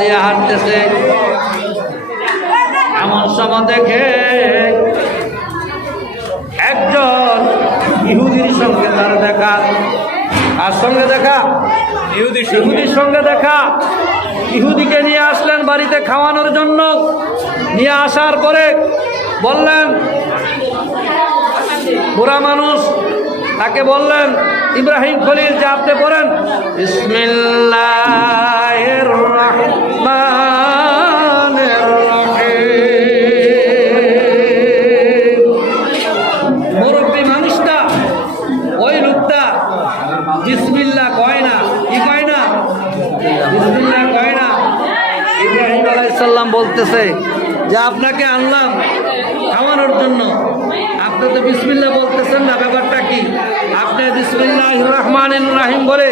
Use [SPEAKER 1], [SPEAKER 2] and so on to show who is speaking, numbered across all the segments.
[SPEAKER 1] দিয়ে হাঁটতেছে। এমন সময় দেখে একজন ইহুদির সঙ্গে তার দেখা। আর সঙ্গে দেখা?
[SPEAKER 2] ইহুদির
[SPEAKER 1] ইহুদির সঙ্গে দেখা। ইহুদিকে নিয়ে আসলেন বাড়িতে খাওয়ানোর জন্য। নিয়ে আসার পরে বললেন বুড়া মানুষ তাকে বললেন ইব্রাহিম খলিল যে আপনি পড়েন ইব্রাহিম বলতেছে যে, আপনাকে আনলাম খাওয়ানোর জন্য। আপনি তো বিসমিল্লা বলতেছেন না, ব্যাপারটা কি? আপনি বিসমিল্লাহ রহমান রাহিম বলে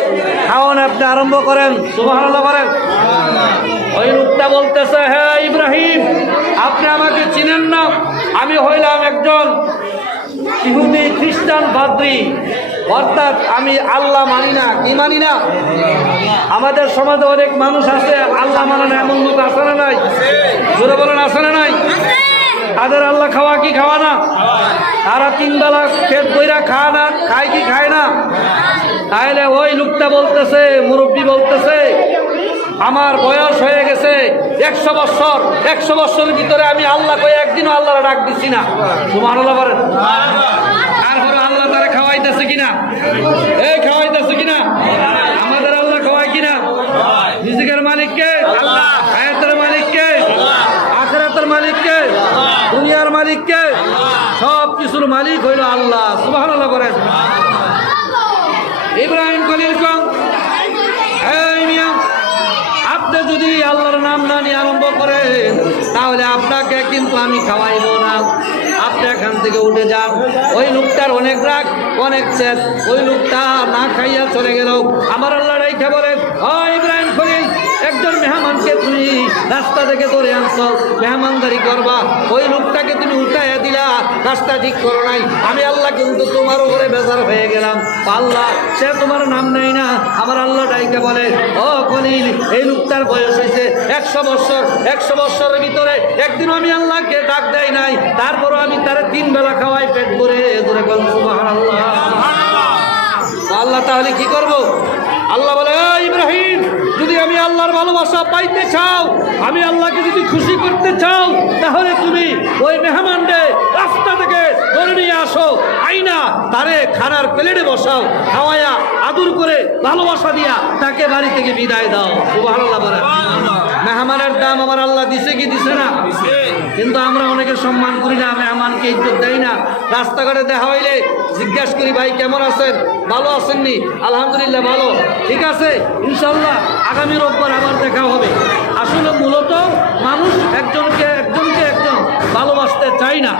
[SPEAKER 1] খাওয়ান আপনি আরম্ভ করেন সুবাহ করেন। ওই লোকটা বলতেছে হ্যাঁ ইব্রাহিম, আপনি আমাকে চিনেন না। আমি হইলাম একজন ইহুদি, খ্রিস্টান, বাদ্রি, অর্থাৎ আমি আল্লাহ মানি না, কি মানি না? আমাদের সমাজে অনেক মানুষ আছে, আল্লাহ মানে না, এমন লোক আসে না নাই? জোরে বলেন আসে না নাই? তাদের আল্লাহ খাওয়া কি খাওয়া না? তারা তিন বেলা পেট বইরা খায় না, খায় কি খায় না? তাহলে ওই লোকটা বলতেছে, মুরব্বী বলতেছে আমার বয়স হয়ে গেছে একশো বছর। একশো বছরের ভিতরে আমি আল্লাহ কয়ে একদিনও আল্লাহ ডাক দিছি না। তোমার আল্লাহ বলেন। তারপরে আল্লাহ তারা খাওয়াইতেছে কিনা? এই খাওয়াইতেছে কিনা? আমাদের আল্লাহ খাওয়াই কিনা? রিজিকের মালিককে? আল্লাহ হায়াতের মালিককে? আখরাতের মালিককে? দুনিয়ার মালিককে? সব কিছুর মালিক হইল আল্লাহ। সুবাহ করেন ইব্রাহিম খলিল কম এই মিয়া আপনি যদি আল্লাহর নাম না নিয়ে আরম্ভ করেন, তাহলে আপনাকে কিন্তু আমি খাওয়াইব না। আপনি এখান থেকে উঠে যান। ওই লোকটার অনেক রাগ, অনেক চেত। ওই লোকটা না খাইয়া চলে গেল। আমার আল্লাহ রেখে বলেন ও ইব্রাহিম খলিল একজন মেহমানকে তুমি রাস্তা থেকে ধরে আনছ, মেহমানদারি করবা। ওই লোকটাকে তুমি উঠাইয়া দিলা, রাস্তা ঠিক করো নাই। আমি আল্লাহ কিন্তু তোমার উপরে বেজার হয়ে গেলাম। আল্লাহ, সে তোমার নাম নেই না। আমার আল্লাহ ডাইকে বলে, ও কলিল এই লোকটার বয়স হয়েছে একশো বছর। একশো বছরের ভিতরে একদিন আমি আল্লাহকে ডাক দেয় নাই। তারপরও আমি তারে তিন বেলা খাওয়াই পেট করে ধরে বল আল্লাহ আল্লাহ তাহলে কি করব আল্লাহ বলে "এ ইব্রাহিম যদি আমি ভালোবাসা পাইতে চাও, আমি আল্লাহকে যদি খুশি করতে চাও, তাহলে তুমি ওই মেহমানরে রাস্তা থেকে ধরে নিয়ে আসো। আইনা, তারে খানার প্লেটে বসাও, খাওয়ায়া, আদর করে ভালোবাসা দিয়া তাকে বাড়ি থেকে বিদায় দাও। ভালো বলে মেহমানের দাম আমার আল্লাহ দিছে কি দিছে না? কিন্তু আমরা অনেকে সম্মান করি না মেহমানকে ইজ্জত দেয় না। রাস্তাঘাটে দেখা হইলে জিজ্ঞাসা করি ভাই কেমন আছেন? ভালো আছেননি? আলহামদুলিল্লাহ ভালো। ঠিক আছে ইনশাল্লাহ আগামী রোববার আবার দেখা হবে। আসলে মূলত মানুষ একজনকে একজনকে একজন ভালোবাসতে চায় না।